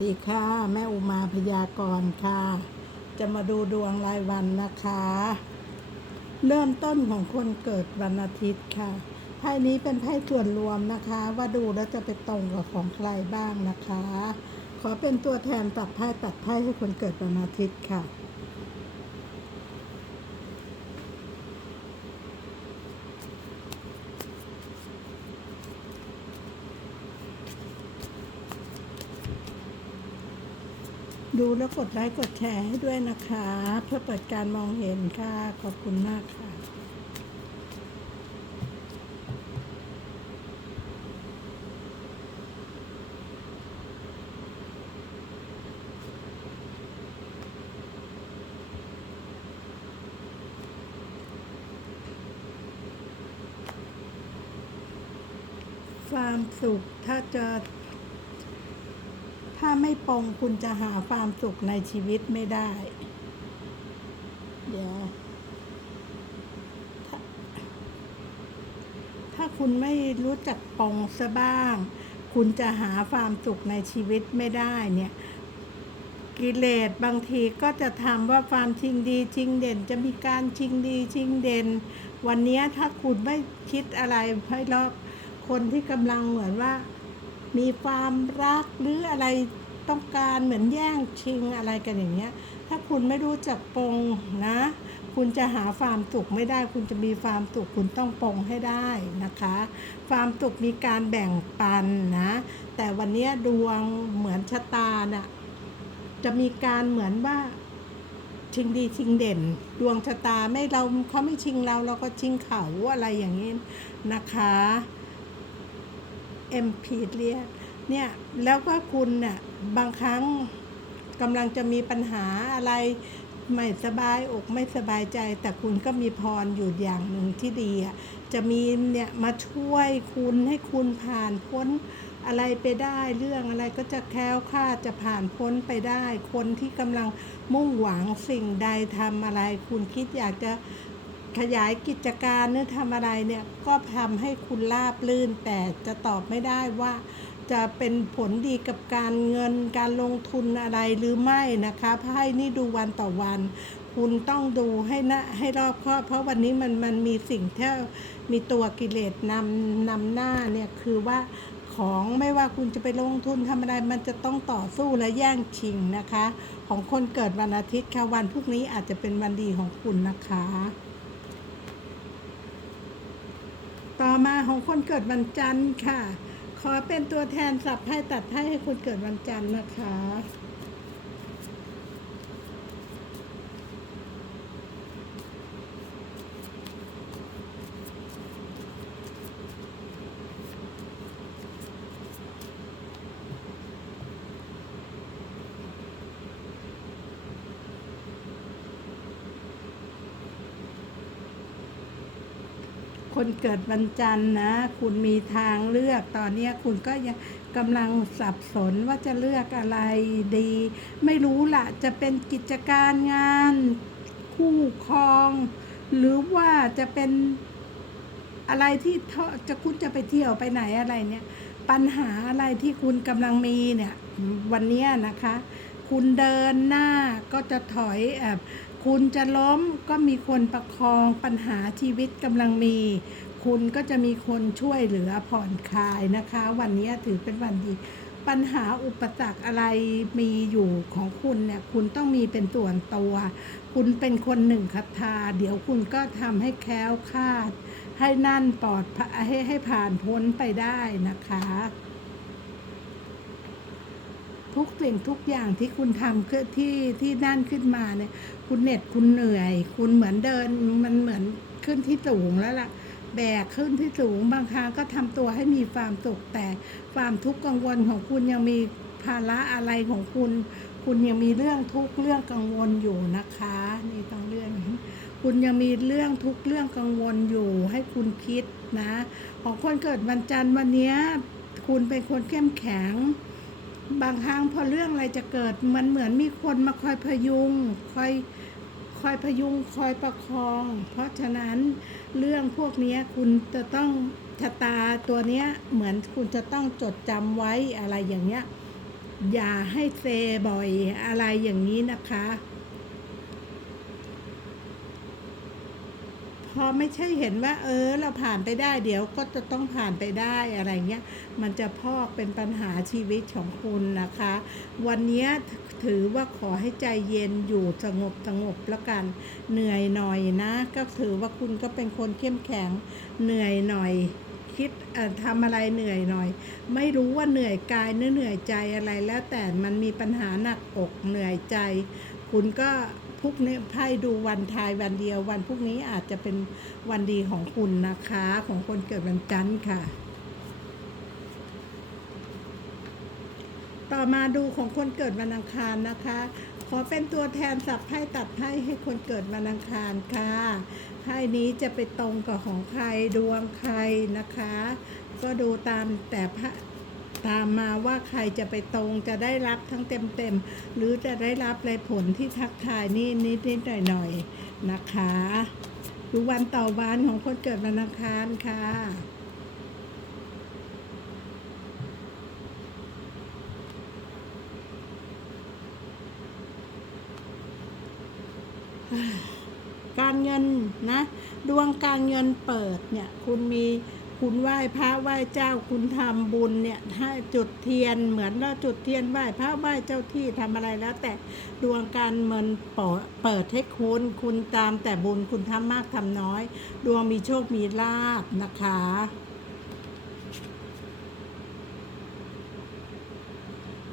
สวัสดีค่ะ แม่อุมาพยากรณ์ค่ะ จะมาดูดวงรายวันนะคะ เริ่มต้นของคนเกิดวันอาทิตย์ค่ะไพ่นี้เป็นไพ่ส่วนรวมนะคะ ว่าดูแล้วจะไปตรงกับของใครบ้างนะคะ ขอเป็นตัวแทนตัดไพ่ตัดไพ่ให้คนเกิดวันอาทิตย์ค่ะ ดูแล้วกดไลค์กดแชร์ให้ด้วยนะคะ เพื่อเปิดการมองเห็นค่ะ ขอบคุณมากค่ะความสุขถ้าจะ ไม่ปรงคุณจะหาความสุขในชีวิตไม่ได้ เดี๋ยวถ้าถ้าคุณไม่รู้จักปรงซะบ้าง คุณจะหาความสุขในชีวิตไม่ได้เนี่ย กิเลสบางทีก็จะทำว่าความชิงดีชิงเด่น จะมีการชิงดีชิงเด่น วันนี้ถ้าคุณไม่คิดอะไรให้รอบคนที่กำลังเหมือนว่ามีความรักหรืออะไร ต้องการเหมือนแย่งชิงอะไรกันอย่างเงี้ย ถ้าคุณไม่รู้จักปรงนะ คุณจะหาความสุขไม่ได้ คุณจะมีความสุขคุณต้องปรงให้ได้นะคะ ความสุขมีการแบ่งปันนะ แต่วันนี้ดวงเหมือนชะตาน่ะจะมีการเหมือนว่าชิงดีชิงเด่น ดวงชะตาไม่เราเขาไม่ชิงเราเราก็ชิงเขาอะไรอย่างนี้นะคะ เอ็มพีเรีย เนี่ยแล้วก็คุณเนี่ยบางครั้งกำลังจะมีปัญหาอะไรไม่สบายอกไม่สบายใจ แต่คุณก็มีพรอยู่อย่างหนึ่งที่ดีอะจะมีเนี่ยมาช่วยคุณให้คุณผ่านพ้นอะไรไปได้เรื่องอะไรก็จะแคล้วคลาดจะผ่านพ้นไปได้ คนที่กำลังมุ่งหวังสิ่งใดทำอะไร คุณคิดอยากจะขยายกิจการหรือทำอะไรเนี่ยก็ทำให้คุณราบลื่นแต่จะตอบไม่ได้ว่า จะเป็นผลดีกับการเงินการลงทุนอะไรหรือไม่นะคะไพ่นี่ดูวันต่อวัน คุณต้องดูให้นะให้รอบคอบ เพราะวันนี้มันมันมีสิ่งที่มีตัวกิเลสนำนำหน้าเนี่ยคือว่าของไม่ว่าคุณจะไปลงทุนทำอะไรมันจะต้องต่อสู้และแย่งชิงนะคะ ของคนเกิดวันอาทิตย์ค่ะวันพรุ่งนี้อาจจะเป็นวันดีของคุณนะคะ ต่อมาของคนเกิดวันจันทร์ค่ะ ขอเป็นตัวแทนสับไพ่ตัดไพ่ให้คุณเกิดวันจันทร์นะคะ คนเกิดวันจันทร์นะ คุณมีทางเลือกตอนนี้คุณก็ยังกำลังสับสนว่าจะเลือกอะไรดี ไม่รู้ละจะเป็นกิจการงาน คู่ครอง หรือว่าจะเป็นอะไรที่ท่าจะคุณจะไปเที่ยวไปไหนอะไรเนี่ย ปัญหาอะไรที่คุณกำลังมีเนี่ย วันนี้นะคะ คุณเดินหน้าก็จะถอยแอบ คุณจะล้มก็มีคนประคองปัญหาชีวิตกำลังมี คุณก็จะมีคนช่วยเหลือผ่อนคลายนะคะ วันนี้ถือเป็นวันดี ปัญหาอุปสรรคอะไรมีอยู่ของคุณเนี่ยคุณต้องมีเป็นส่วนตัว คุณเป็นคนหนึ่งคทาเดี๋ยวคุณก็ทำให้แคล้วคลาด ให้นั่นปลอดให้ให้ผ่านพ้นไปได้นะคะทุกสิ่งทุกอย่างที่คุณทำคือที่ที่นั่นขึ้นมาเนี่ย คุณเหน็ดคุณเหนื่อย คุณเหมือนเดินมันเหมือนขึ้นที่สูงแล้วล่ะ แบกขึ้นที่สูงบางครั้งก็ทำตัวให้มีความสุขแต่ความทุกข์กังวลของคุณยังมีภาระอะไรของคุณ คุณยังมีเรื่องทุกข์เรื่องกังวลอยู่นะคะนี่ต้องเรื่องนี้คุณยังมีเรื่องทุกข์เรื่องกังวลอยู่ให้คุณคิดนะ ของคนเกิดวันจันทร์วันนี้คุณเป็นคนเข้มแข็ง บางครั้งพอเรื่องอะไรจะเกิดมันเหมือนมีคนมาคอยพยุงคอย คอยพยุงคอยประคอง เพราะฉะนั้นเรื่องพวกนี้คุณจะต้องชะตาตัวเนี้ยเหมือนคุณจะต้องจดจำไว้อะไรอย่างเงี้ย อย่าให้เซบ่อยอะไรอย่างนี้นะคะ อไม่ใช่เห็นว่า เออ เราผ่านไปได้เดี๋ยวก็จะต้องผ่านไปได้อะไรเงี้ยมันจะพอกเป็นปัญหาชีวิตของคุณนะคะ วันนี้ถือว่าขอให้ใจเย็นอยู่สงบสงบแล้วกัน เหนื่อยหน่อยนะ ก็ถือว่าคุณก็เป็นคนเข้มแข็งเหนื่อยหน่อยคิดทำอะไรเหนื่อยหน่อย ไม่รู้ว่าเหนื่อยกายหรือเหนื่อยใจอะไรแล้วแต่มันมีปัญหาหนักอกเหนื่อยใจ คุณก็ พรุ่งนี้ไพ่ดูวันทายวันเดียว วันพรุ่งนี้อาจจะเป็นวันดีของคุณนะคะ ของคนเกิดวันจันทร์ค่ะ ต่อมาดูของคนเกิดวันอังคารนะคะ ขอเป็นตัวแทนสับไพ่ตัดไพ่ให้คนเกิดวันอังคารค่ะไพ่นี้จะไปตรงกับของใครดวงใครนะคะ ก็ดูตามแต่พระ ตามมาว่าใครจะไปตรงจะได้รับทั้งเต็มๆ หรือจะได้รับในผลที่ทักทายนี่นิดนิดหน่อยหน่อยๆนะคะดูวันต่อวันของคนเกิดวันอังคารค่ะการเงินนะ ดวงการเงินเปิดเนี่ย คุณมี คุณไหว้พระไหว้เจ้าคุณทำบุญเนี่ยถ้าจุดเทียนเหมือนเราจุดเทียนไหว้พระไหว้เจ้าที่ทำอะไรแล้ว แต่ดวงการเงินเปิดเปิดให้คุณคุณตามแต่บุญคุณทำมากทำน้อย ดวงมีโชคมีลาบนะคะ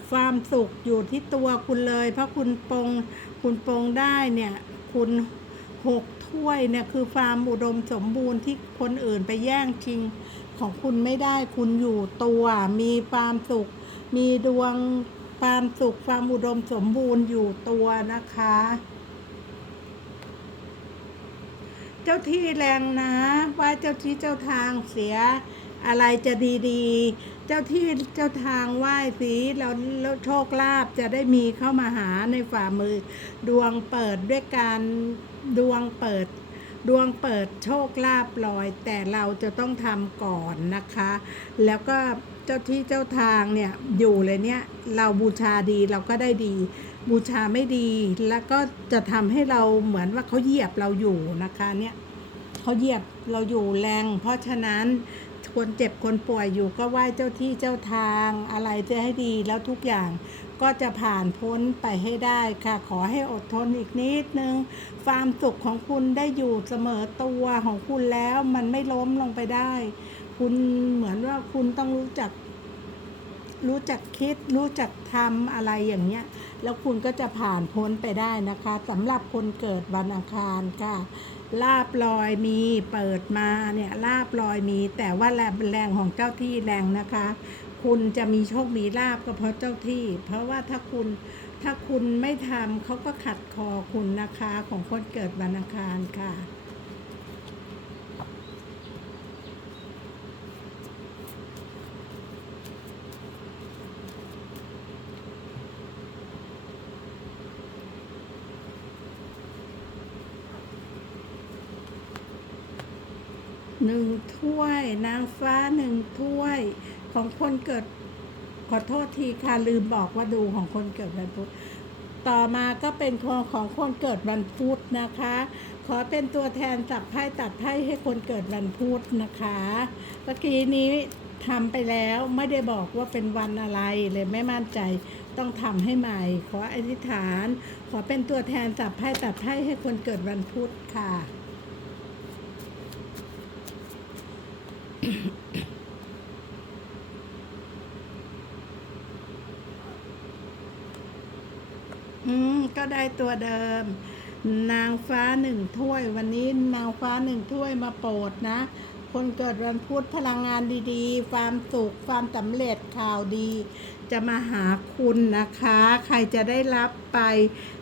ความสุขอยู่ที่ตัวคุณเลย เพราะคุณปรงคุณปรงได้เนี่ย คุณหก ถ้วยเนี่ยคือความอุดมสมบูรณ์ที่คนอื่นไปแย่งชิงของคุณไม่ได้คุณอยู่ตัวมีความสุข มีดวงความสุขความอุดมสมบูรณ์อยู่ตัวนะคะ เจ้าที่แรงนะ ว่าเจ้าที่เจ้าทางเสียอะไรจะดีๆ เจ้าที่เจ้าทางไหว้สีแล้วแล้วโชคลาภจะได้มีเข้ามาหาในฝ่ามือ ดวงเปิดด้วยการดวงเปิด ดวงเปิดโชคลาภลอย แต่เราจะต้องทำก่อนนะคะ แล้วก็เจ้าที่เจ้าทางเนี่ยอยู่เลยเนี่ยเราบูชาดีเราก็ได้ดี บูชาไม่ดีแล้วก็จะทำให้เราเหมือนว่าเขาเหยียบเราอยู่นะคะเนี่ยเขาเหยียบเราอยู่แรง เพราะฉะนั้น คนเจ็บคนป่วยอยู่ก็ไหว้เจ้าที่เจ้าทางอะไรจะให้ดีแล้วทุกอย่างก็จะผ่านพ้นไปให้ได้ค่ะ ขอให้อดทนอีกนิดนึง ความสุขของคุณได้อยู่เสมอตัวของคุณแล้วมันไม่ล้มลงไปได้ คุณเหมือนว่าคุณต้องรู้จัก รู้จักคิด รู้จักทำอะไรอย่างเงี้ย แล้วคุณก็จะผ่านพ้นไปได้นะคะสำหรับคนเกิดวันอังคารค่ะ ลาบลอยมีเปิดมาเนี่ยลาบลอยมี แต่ว่าแรงแรงของเจ้าที่แรงนะคะ คุณจะมีโชคมีลาบก็เพราะเจ้าที่ เพราะว่าถ้าคุณถ้าคุณไม่ทำเขาก็ขัดคอคุณนะคะของคนเกิดวันอังคารค่ะ หนึ่งถ้วย นางฟ้าหนึ่งถ้วย ของคนเกิด ขอโทษทีค่ะลืมบอกว่าดูของคนเกิดวันพุธต่อมาก็เป็นของของคนเกิดวันพุธนะคะ ขอเป็นตัวแทนจับไพ่ตัดไพ่ให้คนเกิดวันพุธนะคะเมื่อกี้นี้ทำไปแล้วไม่ได้บอกว่าเป็นวันอะไรเลยไม่มั่นใจต้องทำให้ใหม่ ขออธิษฐาน ขอเป็นตัวแทนจับไพ่ตัดไพ่ให้คนเกิดวันพุธค่ะ อืม ก็ได้ตัวเดิม นางฟ้าหนึ่งถ้วย วันนี้นางฟ้าหนึ่งถ้วยมาโปรดนะ คนเกิดวันพุธพลังงานดีๆ ความสุขความสำเร็จข่าวดี จะมาหาคุณนะคะ ใครจะได้รับไป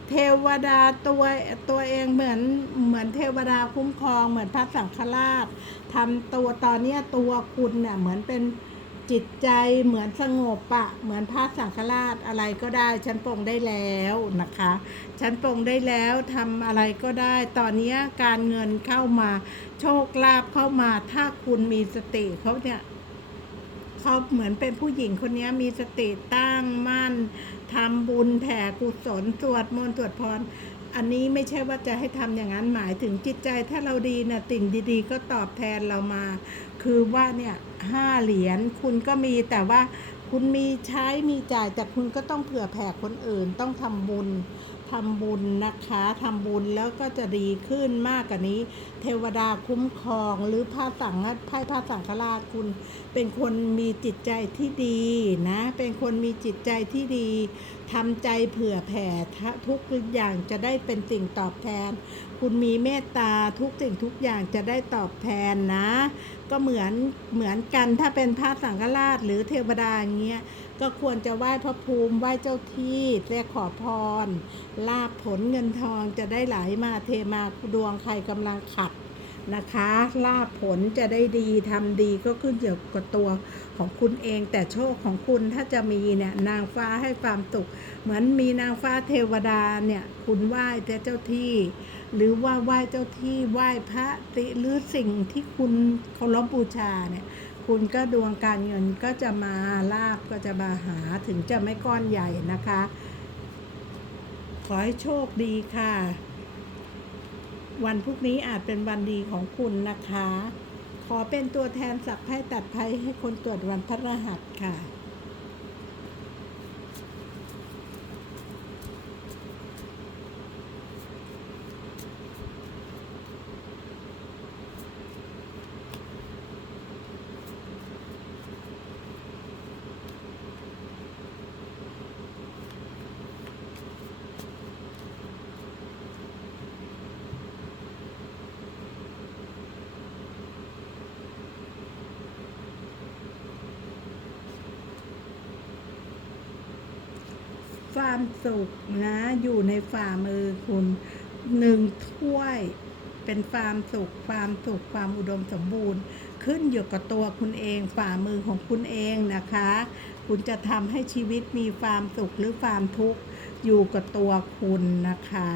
เทวดาตัวตัวเองเหมือนเหมือนเทวดาคุ้มครองเหมือนพระสังฆราชทำตัวตอนนี้ตัวคุณเนี่ยเหมือนเป็น จิตใจเหมือนสงบปะ เหมือนพระสังฆราชอะไรก็ได้ ฉันปรงได้แล้วนะคะ ฉันปรงได้แล้วทำอะไรก็ได้ ตอนนี้การเงินเข้ามาโชคลาภเข้ามา ถ้าคุณมีสติเขาเนี่ยเขาเหมือนเป็นผู้หญิงคนนี้มีสติตั้งมั่นทำบุญแผ่กุศลสวดมนต์สวดพร อันนี้ไม่ใช่ว่าจะให้ทำอย่างนั้นหมายถึงจิตใจถ้าเราดีนะติ่งดีๆ ก็ตอบแทนเรามา คือว่าเนี่ยห้าเหรียญคุณก็มีแต่ว่าคุณมีใช้มีจ่ายแต่คุณก็ต้องเผื่อแผ่คนอื่นต้องทำบุญ ทำบุญนะคะทำบุญแล้วก็จะดีขึ้นมากกว่านี้ เทวดาคุ้มครองหรือพระสังฆไพ่พระสังฆราชคุณ เป็นคนมีจิตใจที่ดีนะ เป็นคนมีจิตใจที่ดีทำใจเผื่อแผ่ทะทุกอย่างจะได้เป็นสิ่งตอบแทน คุณมีเมตตาทุกสิ่งทุกอย่างจะได้ตอบแทนนะ ก็เหมือนเหมือนกันถ้าเป็นพระสังฆราชหรือเทวดาอย่างเงี้ย ก็ควรจะไหว้พระภูมิไหว้เจ้าที่และขอพร ลาภผลเงินทองจะได้ไหลมาเทมาดวงใครกำลังขัดนะคะ ลาภผลจะได้ดีทำดีก็ขึ้นอยู่กับตัวของคุณเอง แต่โชคของคุณถ้าจะมีเนี่ยนางฟ้าให้ความสุข เหมือนมีนางฟ้าเทวดาเนี่ยคุณไหว้แต่เจ้าที่ หรือว่าไหว้เจ้าที่ไหว้พระติหรือสิ่งที่คุณเคารพบูชาเนี่ย คุณก็ดวงการเงินก็จะมาลาบก็จะมาหาถึงจะไม่ก้อนใหญ่นะคะ ขอให้โชคดีค่ะ วันพรุ่งนี้อาจเป็นวันดีของคุณนะคะ ขอเป็นตัวแทนสักไพ่ตัดไพ่ให้คนตรวจวันพระรหัสค่ะ ความสุขนะ อยู่ในฝ่ามือคุณหนึ่งถ้วยเป็นความสุขความสุขความอุดมสมบูรณ์ ขึ้นอยู่กับตัวคุณเองฝ่ามือของคุณเองนะคะ คุณจะทำให้ชีวิตมีความสุขหรือความทุกข์อยู่กับตัวคุณนะคะ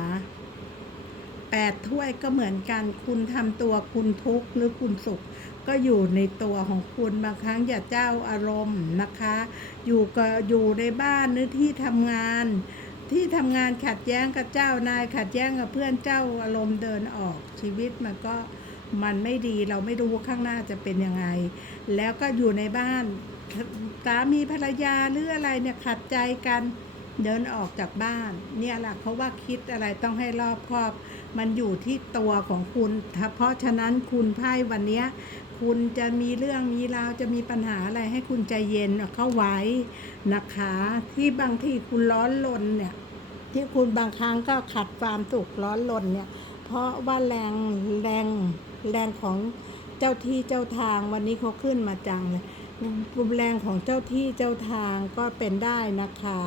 แปดถ้วยก็เหมือนกัน คุณทำตัวคุณทุกข์หรือคุณสุข ก็อยู่ในตัวของคุณบางครั้งอย่าเจ้าอารมณ์นะคะ อยู่กับอยู่ในบ้านหรือที่ทำงานที่ทำงานขัดแย้งกับเจ้านายขัดแย้งกับเพื่อนเจ้าอารมณ์เดินออกชีวิตมันก็มันไม่ดีเราไม่รู้ข้างหน้าจะเป็นยังไง แล้วก็อยู่ในบ้านสามีภรรยาหรืออะไรเนี่ยขัดใจกันเดินออกจากบ้าน เนี่ยแหละเขาว่าคิดอะไรต้องให้รอบคอบ มันอยู่ที่ตัวของคุณ เพราะฉะนั้นคุณไพ่วันนี้ คุณจะมีเรื่องมีราวจะมีปัญหาอะไรให้คุณใจเย็นเข้าไว้นะคะ ที่บางทีคุณร้อนลนเนี่ย ที่คุณบางครั้งก็ขัดความสุขร้อนลนเนี่ย เพราะว่าแรงแรงแรงของเจ้าที่เจ้าทางวันนี้เขาขึ้นมาจังเลย แรงของเจ้าที่เจ้าทางก็เป็นได้นะคะ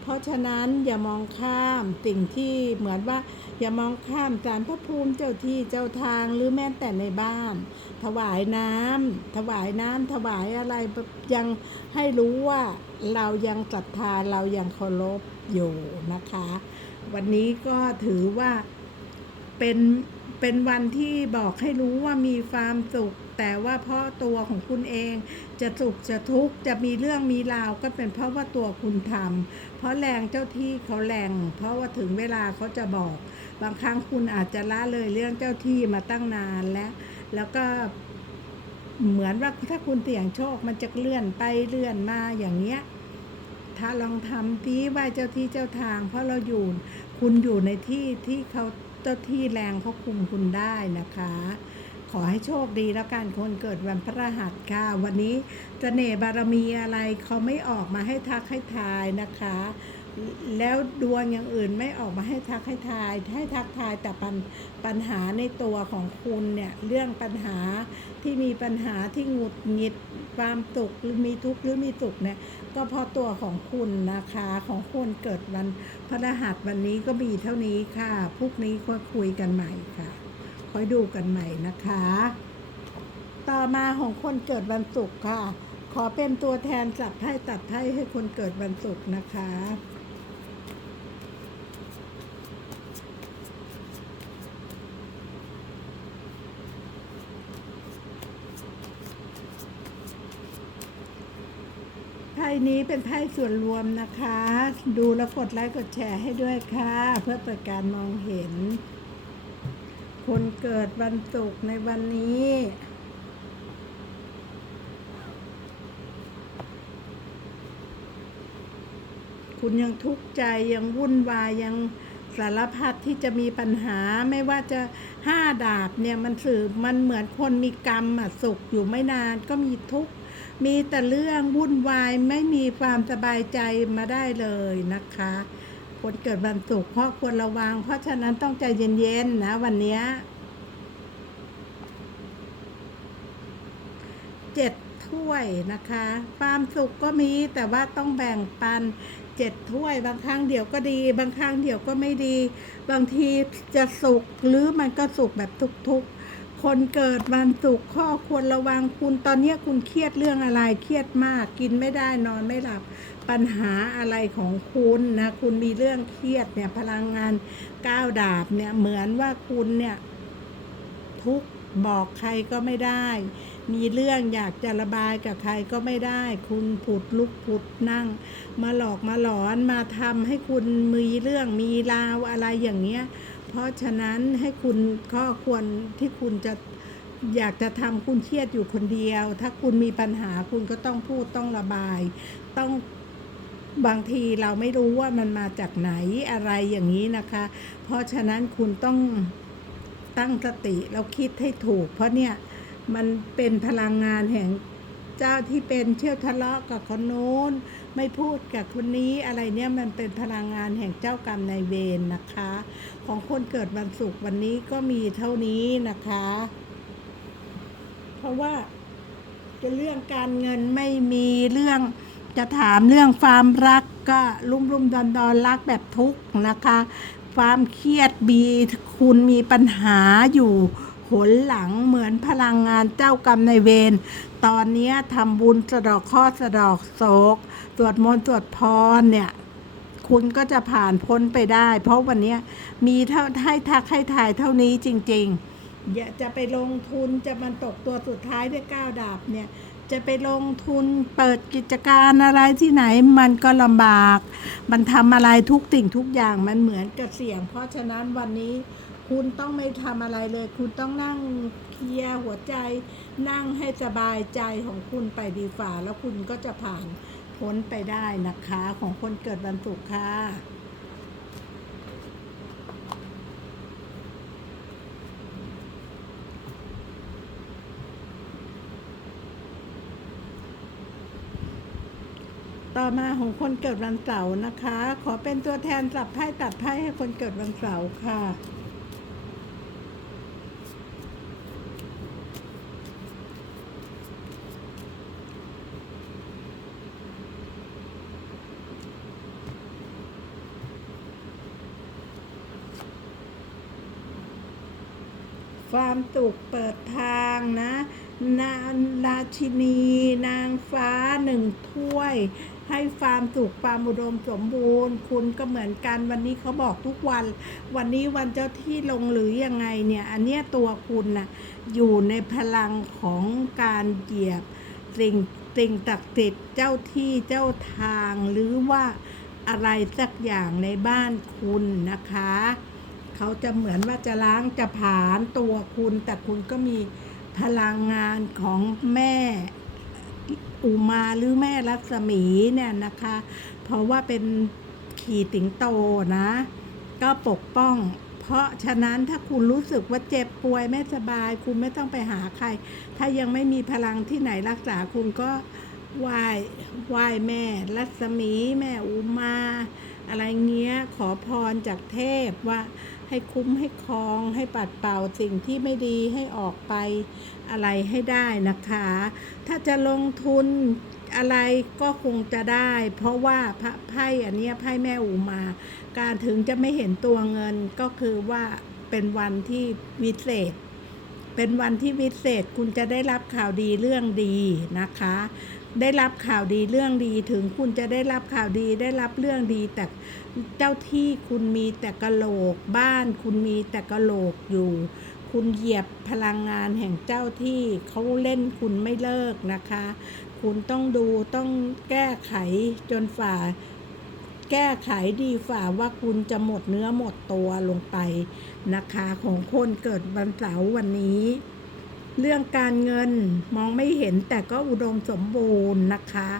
เพราะฉะนั้นอย่ามองข้ามสิ่งที่เหมือนว่า อย่ามองข้ามการพระภูมิเจ้าที่เจ้าทางหรือแม้แต่ในบ้าน ถวายน้ำถวายน้ำถวายอะไรยังให้รู้ว่าเรายังศรัทธาเรายังเคารพอยู่นะคะ วันนี้ก็ถือว่าเป็นเป็นวันที่บอกให้รู้ว่ามีความสุข แต่ว่าเพราะตัวของคุณเองจะสุขจะทุกข์จะมีเรื่องมีราวก็เป็นเพราะว่าตัวคุณทำเพราะแรงเจ้าที่เขาแรง เพราะว่าถึงเวลาเขาจะบอก บางครั้งคุณอาจจะละเลยเรื่องเจ้าที่มาตั้งนานแล้ว แล้วก็เหมือนว่าถ้าคุณเสี่ยงโชคมันจะเลื่อนไปเลื่อนมาอย่างเนี้ยถ้าลองทำที่ไหว้เจ้าที่เจ้าทาง เพราะเราอยู่คุณอยู่ในที่ที่เขาเจ้าที่แรงเขาคุมคุณได้นะคะ ขอให้โชคดีแล้วกันคนเกิดวันพระรหัสค่ะ วันนี้จะเน่บารมีอะไรเขาไม่ออกมาให้ทักให้ทายนะคะ แล้วดวงอย่างอื่นไม่ออกมาให้ทักให้ทาย ให้ทักทายแต่ปัญปัญหาในตัวของคุณเนี่ยเรื่องปัญหาที่มีปัญหาที่หงุดหงิดความสุขหรือมีทุกข์หรือมีสุขเนี่ยก็เพราะตัวของคุณนะคะของคนเกิดวันพระรหัสวันนี้ก็มีเท่านี้ค่ะพรุ่งนี้ก็คุยกันใหม่ค่ะ คอยดูกันใหม่นะคะ ต่อมาของคนเกิดวันศุกร์ค่ะ ขอเป็นตัวแทนจับไพ่ตัดไพ่ให้คนเกิดวันศุกร์นะคะคพ่นี้เป็นไพ่ส่วนรวมนะคะ ดูแล้วกดไลค์กดแชร์ให้ด้วยค่ะ เพื่อเปิดการมองเห็น คนเกิดวันศุกร์ในวันนี้ คุณยังทุกข์ใจยังวุ่นวายยังสารพัดที่จะมีปัญหาไม่ว่าจะห้าดาบเนี่ยมันสื่อมันเหมือนคนมีกรรมอะสุขอยู่ไม่นานก็มีทุกข์ มีแต่เรื่องวุ่นวายไม่มีความสบายใจมาได้เลยนะคะ คนเกิดวันศุกร์เพราะควรระวัง เพราะฉะนั้นต้องใจเย็นๆนะวันนี้เจ็ดถ้วยนะคะความสุขก็มีแต่ว่าต้องแบ่งปันเจ็ดถ้วย บางครั้งเดี๋ยวก็ดี บางครั้งเดี๋ยวก็ไม่ดี บางทีจะสุขหรือมันก็สุขแบบทุกๆ คนเกิดวันศุกร์ข้อควรระวังคุณตอนนี้คุณเครียดเรื่องอะไรเครียดมาก กินไม่ได้นอนไม่หลับ ปัญหาอะไรของคุณนะคุณมีเรื่องเครียดเนี่ยพลังงานก้าวดาบเนี่ยเหมือนว่าคุณเนี่ยทุกบอกใครก็ไม่ได้ มีเรื่องอยากจะระบายกับใครก็ไม่ได้ คุณผุดลุกผุดนั่ง มาหลอกมาหลอนมาทำให้คุณมีเรื่องมีราวอะไรอย่างเงี้ย เพราะฉะนั้นให้คุณก็ควรที่คุณจะอยากจะทำคุณเครียดอยู่คนเดียว ถ้าคุณมีปัญหาคุณก็ต้องพูดต้องระบาย ต้อง บางทีเราไม่รู้ว่ามันมาจากไหนอะไรอย่างนี้นะคะ เพราะฉะนั้นคุณต้องตั้งสติแล้วคิดให้ถูก เพราะเนี่ยมันเป็นพลังงานแห่งเจ้าที่เป็นเชี่ยวทะเลาะกับคนโน้น ไม่พูดกับคนนี้อะไรเนี่ยมันเป็นพลังงานแห่งเจ้ากรรมนายเวรนะคะ ของคนเกิดวันศุกร์วันนี้ก็มีเท่านี้นะคะ เพราะว่าจะเรื่องการเงินไม่มีเรื่อง จะถามเรื่องความรักก็ลุ่มลุ่มดอนดอนรักแบบทุกข์นะคะ ความเครียดบีคุณมีปัญหาอยู่หนหลังเหมือนพลังงานเจ้ากรรมในเวร ตอนนี้ทำบุญสะดอกข้อสะดอกโศกสวดมนต์สวดพรเนี่ยคุณก็จะผ่านพ้นไปได้ เพราะวันนี้มีเท่าให้ทักให้ถ่ายเท่านี้จริง ๆ อย่าจะไปลงทุนจะมันตกตัวสุดท้ายด้วยก้าวดาบเนี่ยจะไปลงทุนเปิดกิจการอะไรที่ไหนมันก็ลำบาก มันทำอะไรทุกสิ่งทุกอย่างมันเหมือนกับเสี่ยง เพราะฉะนั้นวันนี้คุณต้องไม่ทำอะไรเลย คุณต้องนั่งเคลียร์หัวใจ นั่งให้สบายใจของคุณไปดีฝ่า แล้วคุณก็จะผ่านพ้นไปได้นะคะ ของคนเกิดวันศุกร์ค่ะ ต่อมาของคนเกิดวันเสาร์นะคะ ขอเป็นตัวแทนจับไพ่ตัดไพ่ให้คนเกิดวันเสาร์ค่ะความสุขเปิดทางนะ นาราชินี นางฟ้าหนึ่งถ้วย ให้ความสุขความอุดมสมบูรณ์ คุณก็เหมือนกันวันนี้เขาบอกทุกวัน วันนี้วันเจ้าที่ลงหรือยังไงเนี่ย อันเนี้ยตัวคุณนะ่ะอยู่ในพลังของการเหยียบสิ่งสิ่งตักติดเจ้าที่เจ้าทางหรือว่าอะไรสักอย่างในบ้านคุณนะคะ เขาจะเหมือนว่าจะล้างจะผาญตัวคุณ แต่คุณก็มีพลังงานของแม่ อุมาหรือแม่รัศมีเนี่ยนะคะ เพราะว่าเป็นขี่ติงโตนะ ก็ปกป้อง เพราะฉะนั้นถ้าคุณรู้สึกว่าเจ็บป่วยไม่สบาย คุณไม่ต้องไปหาใคร ถ้ายังไม่มีพลังที่ไหนรักษาคุณก็ไหว้ไหว้แม่รัศมี แม่อุมา อะไรเงี้ย ขอพรจากเทพว่า ให้คุ้มให้ครอง ให้ปัดเป่าสิ่งที่ไม่ดีให้ออกไปอะไรให้ได้นะคะ ถ้าจะลงทุนอะไรก็คงจะได้ เพราะว่าพระไพ่อันนี้ไพ่แม่อุมา การถึงจะไม่เห็นตัวเงินก็คือว่าเป็นวันที่วิเศษ เป็นวันที่วิเศษคุณจะได้รับข่าวดีเรื่องดีนะคะ ได้รับข่าวดีเรื่องดีถึงคุณจะได้รับข่าวดีได้รับเรื่องดี แต่เจ้าที่คุณมีแต่กะโหลกบ้าน คุณมีแต่กะโหลกอยู่ คุณเหยียบพลังงานแห่งเจ้าที่เขาเล่นคุณไม่เลิกนะคะ คุณคุณต้องดูต้องแก้ไขจนฝ่า แก้ไขดีฝ่าว่าคุณจะหมดเนื้อหมดตัวลงไปนะคะ ของคนเกิดวันเสาร์วันนี้ เรื่องการเงินมองไม่เห็นแต่ก็อุดมสมบูรณ์นะคะ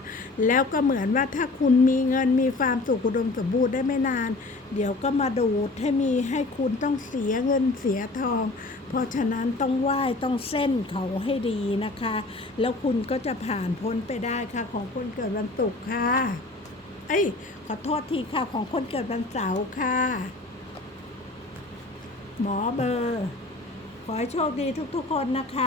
แล้วก็เหมือนว่าถ้าคุณมีเงินมีความสุขอุดมสมบูรณ์ได้ไม่นาน เดี๋ยวก็มาดูดให้มีให้คุณต้องเสียเงินเสียทอง เพราะฉะนั้นต้องไหว้ต้องเส้นเขาให้ดีนะคะ แล้วคุณก็จะผ่านพ้นไปได้ค่ะ ของคนเกิดวันศุกร์ค่ะ เอ้ยขอโทษทีค่ะของคนเกิดวันเสาร์ค่ะ หมอเบอร์ ขอให้โชคดีทุกๆคนนะคะ